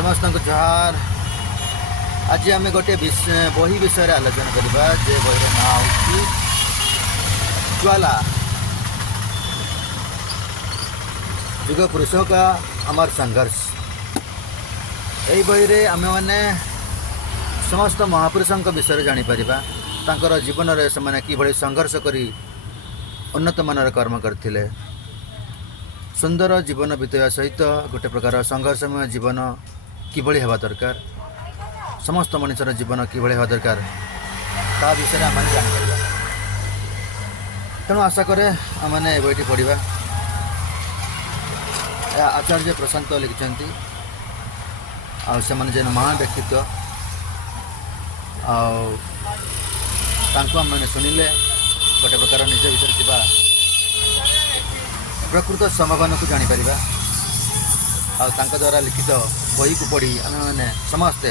समस्त को जोहार। आज आम गोटे बही विषय आलोचना करवा जे बही ना हूँ ज्वाला युग पुरुषों का अमर संघर्ष। यही बही रे आम मैंने समस्त महापुरुषों विषय जानीपर तांकर जीवन में से कि संघर्ष करी उन्नत मानर कर्म करते सुंदर जीवन बीतवा सहित गोटे प्रकार संघर्षमय जीवन किभली हेबा दरकार, समस्त मनुष्यर जीवन किभली हेबा दरकार ता विषय आम जापर। तेणु आशा करे आमने बहीटी पढ़ा। आचार्य प्रशांत लिखिं आने जेन महान व्यक्तित्व आने शुणिले गोटे प्रकार निज भर प्रकृत संभावना को जानीपर द्वारा लिखित बही को पढ़ी आम मैंने समस्ते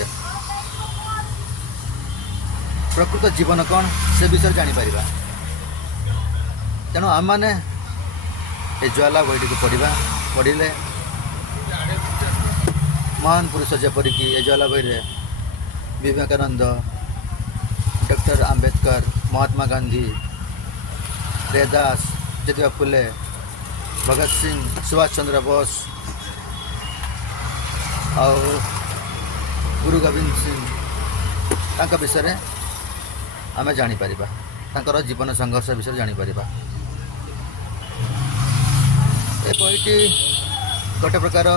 प्रकृत जीवन कौन से विषय जानीपर। तेणु आम मैंने ये ज्वाला बहीटी को पढ़िले महान पुरुष जेपरिक ये ज्वाला बही विवेकानंद, डॉक्टर आंबेडकर, महात्मा गांधी, रेदास, ज्योतिबा फुले, भगत सिंह, सुभाष चंद्र बोस और गुरु गोविंद सिंह विषय आम जानीपर तांकर जीवन संघर्ष विषय जानीपर। ये बहीटी गोटे प्रकार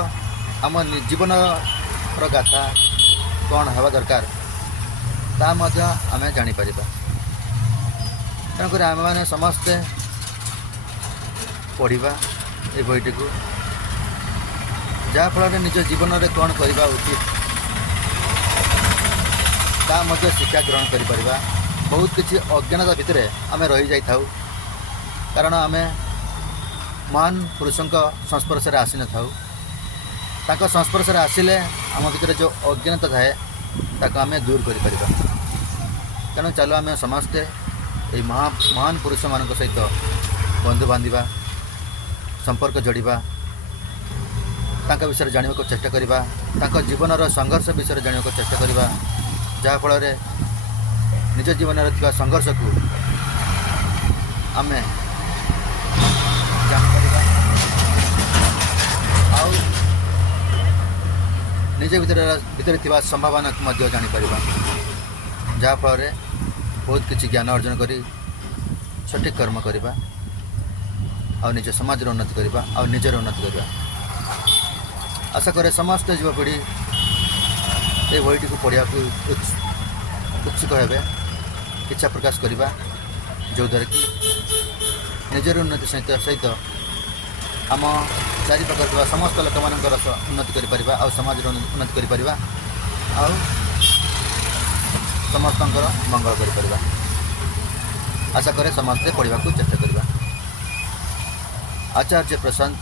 आम जीवन गाथा कौन हवा दरकार ता आम जानीपर। तेणुक आम मैंने समस्ते पढ़ा ये बहीटी को जहाँफल निज जीवन में कौन करवा उचित ता शिक्षा ग्रहण कर बहुत किसी अज्ञानता भितर आम रही जाई थाउ। कारण आम महान पुरुषों संस्पर्श में आसी न था संस्पर्श में आसिले आम भितर जो अज्ञानता थाए ताको आम दूर कर। तेणु चलो आम समस्ते ये महान पुरुष मान सहित बंधु बांधा संपर्क जोड़ा तांका विषय जाना को चेष्टा करवा, जीवन संघर्ष विषय जाना को चेष्टा करवा जहाँफल निज जीवन में संघर्ष को आम निज भीतर संभावना को जानीपर जहाँफल बहुत किसी ज्ञान अर्जन कर सठिक कर्म करवा और निज समाज उन्नति करवा और निजर उन्नति करवा। आशा करे समस्त युवपीढ़ी ये बहीटी को पढ़ा उत्सुक हे इच्छा प्रकाश करवा जो द्वारा कि निजर उन्नति सहित आम चारि पाखर समस्त लोक मान उन्नति कर और समाज उन्नति कर समस्त मंगल कर। आशा करे समस्ते पढ़ा को चेष्टा करवा। आचार्य प्रशांत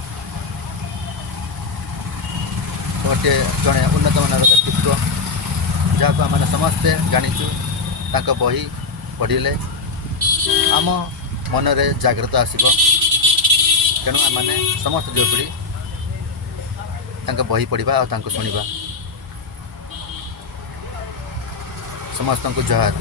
गोटे जड़े उन्नत मानर व्यक्तित्व जहाँ आम समस्ते जाचु तांको बही पढ़िले आम मनरे जागृत आसब। तेणु आम समस्त युवपीढ़ी बही पढ़ा और शुणा। समस्त को जोहार।